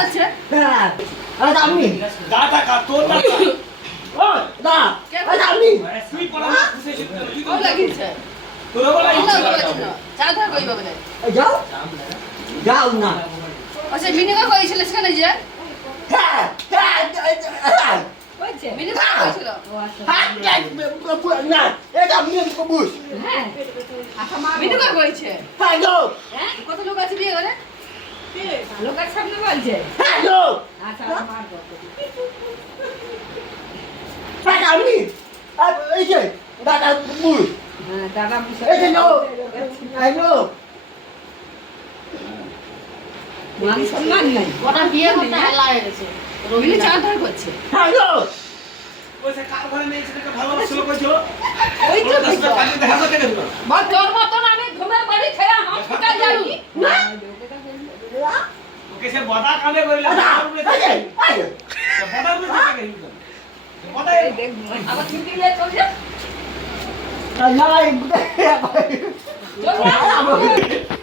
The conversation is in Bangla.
হচ্ছে হ্যাঁ আরে আমি দা টাকা তোর টাকা ও দা আরে আমি তুই পড়া খুশি কি ও লাগিছে তোর বলা আল্লাহ ইচ্ছা বলেছিল চা ধর কইবা বলে যাও যাও না আচ্ছা ভিনেগার কইছিল সেখানে যে হ্যাঁ হ্যাঁ হয়েছে ভিনেগার কইছিল ও আচ্ছা হ্যাঁ না এটা আমি কবুল হ্যাঁ আচ্ছা মা ভিনেগার কইছে হ্যালো হ্যাঁ কত লোক আছে বিয়ে করে লোকের সামনে বলছে হ্যালো আচ্ছা মার হ্যাঁ আমি এই যে দাদা কবুল হ্যাঁ দাদা বুঝে এই যে নো হ্যালো মান সম্মান নাই ওটা বিয়ে করতে আল্লাহ গেছে রবিনে চা ধর করছে হ্যালো ওইসে কার ঘরে মেয়ে ছেলেকে ভালোবাসছিল কইছো ওই তো ওই কাজে দেখা করতে গেল মা তোর মতন আমি ঘুমের বাড়ি খেয়ে হসপিটাল যাই না ওকে সে বদা কামে কইলা বদা উপরে থেকে গেল বদা আবার ছুটি নিয়ে চল যা নাই চল যা